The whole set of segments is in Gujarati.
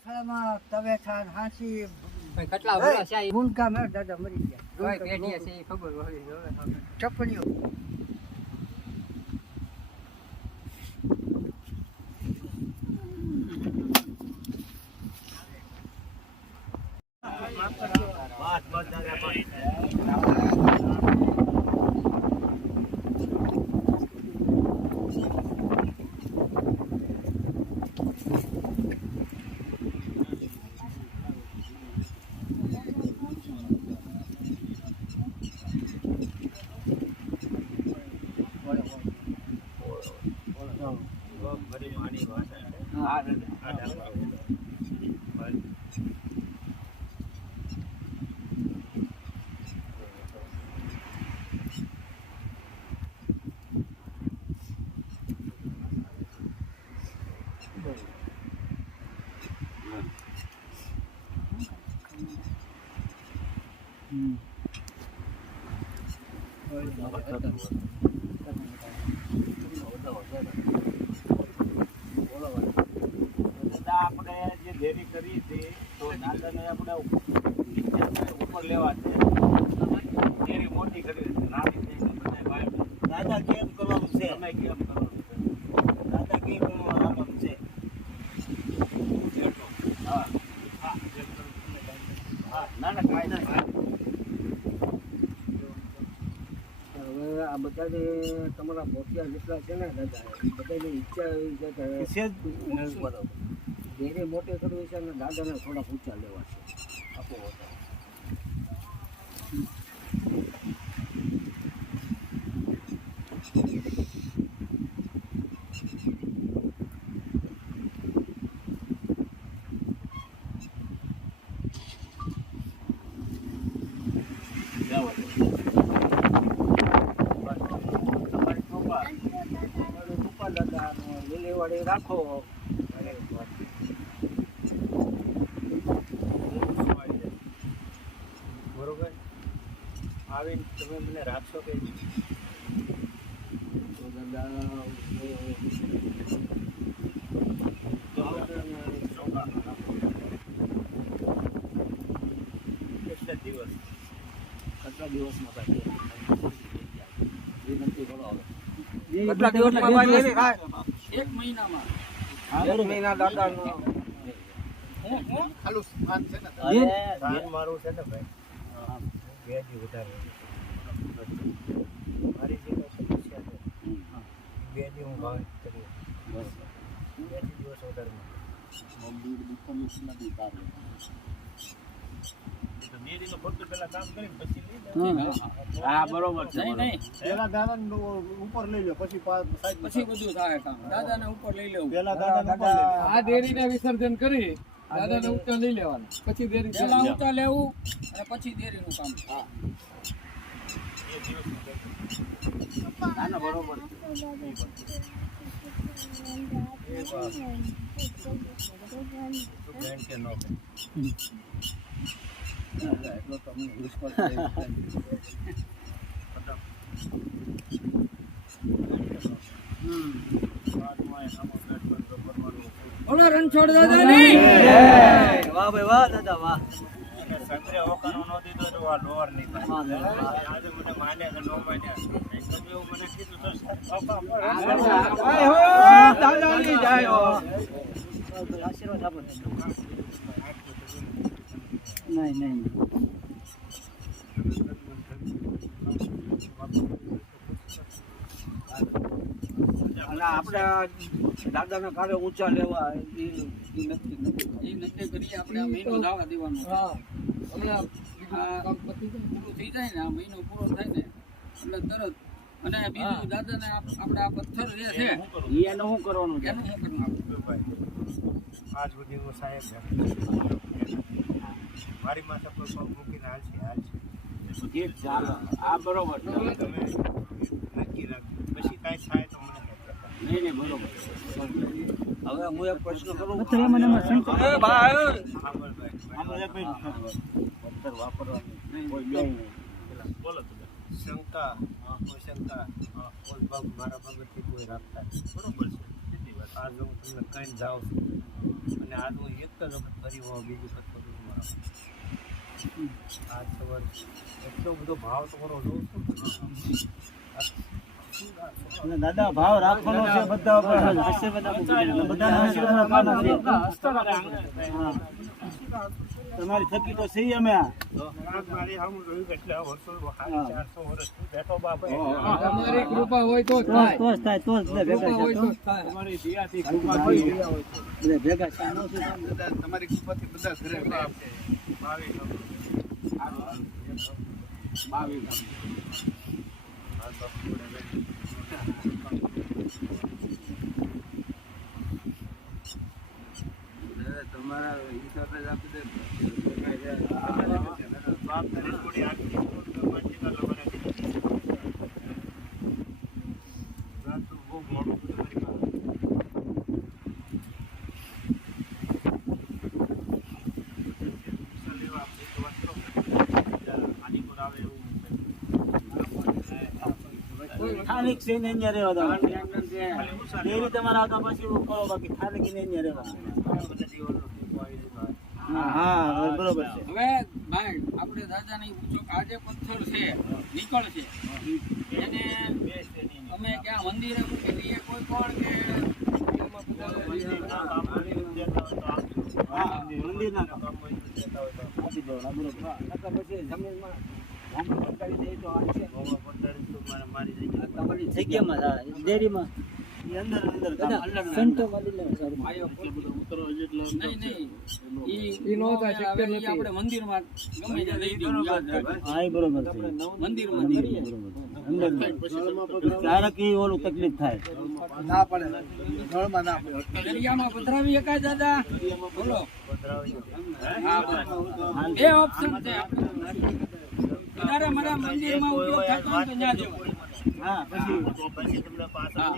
કોથળામાં તવે થાન હાંસી કેટલા વર્ષ છે ગુંડકા મેં દાદા મરી ગયા. કોઈ પેઢીએ છે એ ખબર હોય ચપણીઓ આપણે જે દેરી કરી હતી તો દાદાને આપણે ઉપર લેવા છે દેરી મોટી કરી હતી નાની થઈ બધા ભાઈ દાદા કેમ કરવાનું છે તમે કેમ કરવાનું છે દાદા કેમ કરવાનું છે હા હા હા ના ના કાંઈ ના હવે આ બધા જે તમારા મોતિયા જેટલા છે ને દાદા એ બધાની ઈચ્છા એવી છે કે બરોબર ધીરે મોટે કરવી છે અને દાદાને થોડા ઊંચા લેવા છે આપો હતા લીલીવાળી રાખો બરોબર આવીને તમે મને રાખશો કે તો દાદા કેટલા દિવસ કેટલા દિવસમાં કાઢીએ એ નક્કી કરો હવે કેટલા દિવસમાં બાકી એક મહિનામાં એક મહિના દાદાનો ખાલું સ્થાન છે ને સ્થાન મારું છે ને ભાઈ બે દી વધારે મારી જે કઈ સમસ્યા છે બે દી હું ભાવિત કરી બે દિવસ વધારે હા બરોબર છે પેલા દાદા ઉપર લઈ લો પછી પછી બધું થાય કામ દાદાને ઉપર લઈ લેવું પેલા દાદા આ દેરીને વિસર્જન કરી દાદાને ઉપર લઈ લેવાનું પછી દેરી પેલા ઊંચા લેવું અને પછી દેરીનું કામ હા બરોબર એટલો તમને વિશ્વાસ ઓલો રણછોડ દાદાની વાહ ભાઈ વાહ દાદા વાહ સંતરે હોકાનો નો દીધો તો આ લોર નહીં આજે મને માને કે નો માને એવું મને કીધું તો દાદાની જાય આશીર્વાદ આપો નહીં અને આપણે દાદાના કાળે ઊંચા લેવા એ નક્કી કરી આપણે આ મહિનો દાવા દેવાનો હમણાં કામ પૂરું થઈ જાય ને આ મહિનો પૂરો થાય ને એટલે તરત અને બીજું દાદાને આપણે આ પથ્થર જે છે એનું શું કરવાનું છે એનું શું કરવાનું આજ સુધી હું સાહેબ મારી માથે કોઈ પગ મૂકીને હાલ છે ચાલો આ બરોબર છે તમે નક્કી રાખજો પછી કાંઈ થાય તો મને નહીં બરોબર હવે હું એક પ્રશ્ન કરું પથ્થર વાપરવાનું કોઈ બે બોલો શંકા કોઈ શંકા કોઈ પગ મારા પગથી કોઈ રાખતા બરોબર છે આજ હું તમને કઈ જાઉં છું અને આજ હું એક જ વખત ફરી હું બીજી વખત કરું છું મારા આજ સવાર એટલો બધો ભાવ તમારો જોઉં છું અને દાદા ભાવ રાખવાનો છે બધા ઉપર આશીર્વાદ આપો બધાના આશીર્વાદ આપવાના છે. હા. તમારી થકી તો સહી અમે આ મારી આમ જોયું કેટલા વર્ષો 400 વર્ષથી બેઠો બાપ તમારી કૃપા હોય તો જ તો થાય. જ થાય તો જ બધા ભેગા કૃપા હોય તો છે જ થાય. તમારી દિયાથી બધા ભેગા છે તમારી કૃપાથી બધા ઘરે તમારા હિસાબે જ આપી દે બાપ તારી થોડી આગળ મંચિકા લોકોને રાત તો બહુ મોડું તમારી પાસે લેવા આપણી તો વસ્ત્રો આની પર આવે એવું સ્થાનિક છે ને અહીંયા રહેવા દો ડેરી તમારા આગળ પાછી કરો બાકી સ્થાનિક ને અહીંયા રહેવા હા બરોબર છે. હવે ભાઈ આપણે દાદાને પૂછો કે આજે પથ્થર છે નીકળશે એને અમે ક્યાં મંદિરે મૂકી દઈએ કોઈ પણ કે એમાં હા મંદિરના કામ આપી દો બરોબર. પછી જમીનમાં ગામમાં પતાવી દઈએ તો આ છે તમારી જગ્યામાં હા, ડેરીમાં એ અંદર અંદર કામ સંતો મળી લે સારું. નહીં ઈ નો થાય શક્ય નથી. આપણે મંદિરમાં ગમે ત્યાં લઈ દઈએ યાદ રાખજો. હા એ બરોબર છે મંદિરમાં દઈએ. અંદર ક્યારેક એ ઓલું તકલીફ થાય ના પડે જળમાં ના પડે દરિયામાં પધરાવી શકાય દાદા બોલો હા બસ. બે ઓપ્શન છે આપણે વધારે મારા મંદિરમાં ઉપયોગ થતો હોય તો ત્યાં જવાય. હા પછી પછી તમને પાછા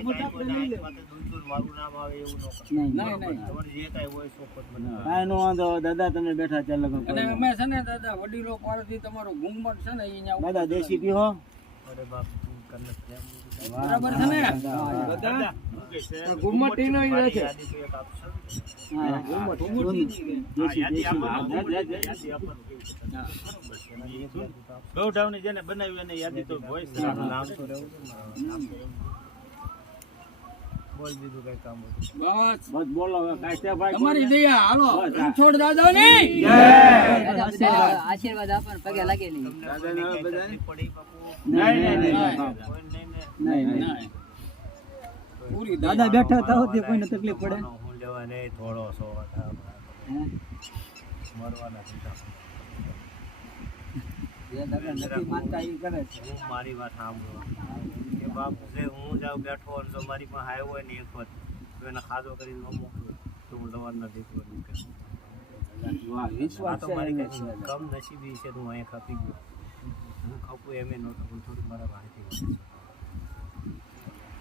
મારું નામ આવે એવું ન કરો નહીં નહીં નહીં તમારે જે કાંઈ હોય ચોખ્ખું જ મને કાંઈ નો વાંધો દાદા તમે બેઠા ચાલ લગન અને અમે છે ને દાદા વડીલો પાસેથી તમારો ઘુંઘમટ છે ને અહીંયા દાદા દેશી પીહો અરે બાપ તું કન્નત કેમ બરાબર છે ને બધા ઘુંઘમટ ટીનો ઈ રહે છે. યાદી તો એક આપશો હા દેશી દેશી ગૌઢાવની જેને બનાવી એને યાદી તો હોય છે નામ તો રહેવું બોલ બીજું કઈ કામ હોય બસ બસ બોલો હવે કાંઈ છે ભાઈ તમારી દયા હાલો છોડ દાદાની આશીર્વાદ આપો પગે લાગે નહીં પડી બાપુ નહીં નહીં નહીં કોઈ નહીં ને નહીં નહીં નહીં. પૂરી દાદા બેઠા થાવ તે કોઈને તકલીફ પડે હું લેવા નહીં થોડો સો મરવાના ચિંતા જે દાદા નથી માનતા એ કરે છે હું મારી વાત સાંભળો કે બાપ જે હું જાઉં બેઠો અને જો મારી પાસે આવ્યો હોય ને એક વખત તો એને ખાધો કરીને ન મોકલું તો હું લવારના દીકરો નીકળું વાહ આ વિશ્વાસ તો છે મારી એને. કઈ કમ નસીબી છે હું અહીંયા ખપી ગયો હું ખપું એમ નહોતો પણ થોડું મારા ભાઈથી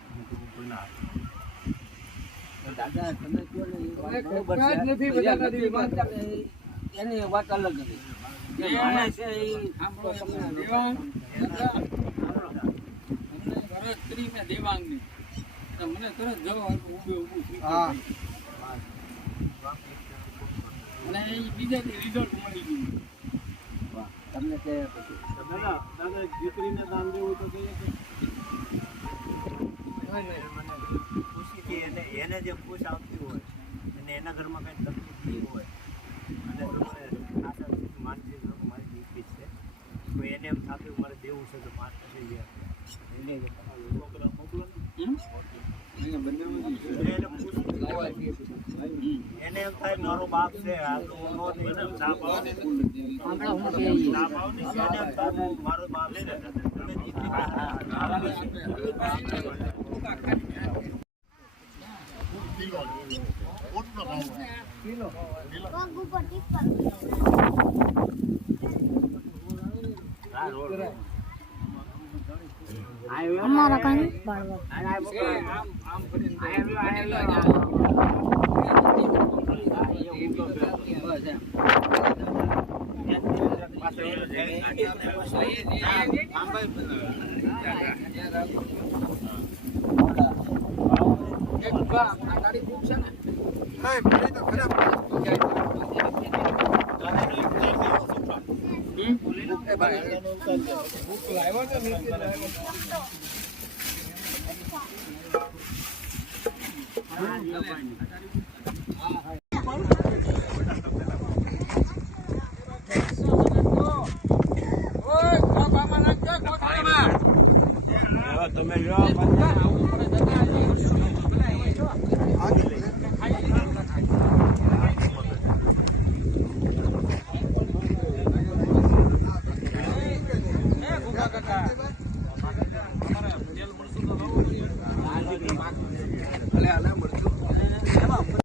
હું તો કોઈના દાદા તમે કહો ને એ વાત તમે બરોબર કહેતા જ છે. નથી બધા જે નથી નથી માનતા ને એની વાત અલગ હતી જે માને છે એ સાંભળો તમને દેવાંગ દાદા તમને ભરત કરીને દેવાંગની તો મને તરત જવાબ ઊભે ઊભું શ્રી હા. અને એ બીજાથી રિઝલ્ટ મળી ગયું. વાહ, તમને તે પછી દાદા દાદા દીકરીને દાન દેવું તો કહીએ કે ખુશીથી એને જે ખુશ આવતી હોય અને એના ઘરમાં કંઈ તકલીફ નહીં હોય અને તમારે આશા માનતી મારી દીકરી છે તો એને એમ થતું મારે દેવું છે તો 5 પછી ગયા એને પ્રોગ્રામ મોકલો ને હમ? અહીંયા બંનેમાં એને ખુશી હોય એને એમ થાય મારો બાપ છે આ તો હું નો દઈ ને ચા પાવ ને હમણાં હું કે ચા પાવ ને એને એમ થાય મારો બાપ છે ને તમે દીકરી અમારા કાંઈ બાળવા આમ આમ કરીને એક ગાડી ખૂબ છે ને તમે લ્યો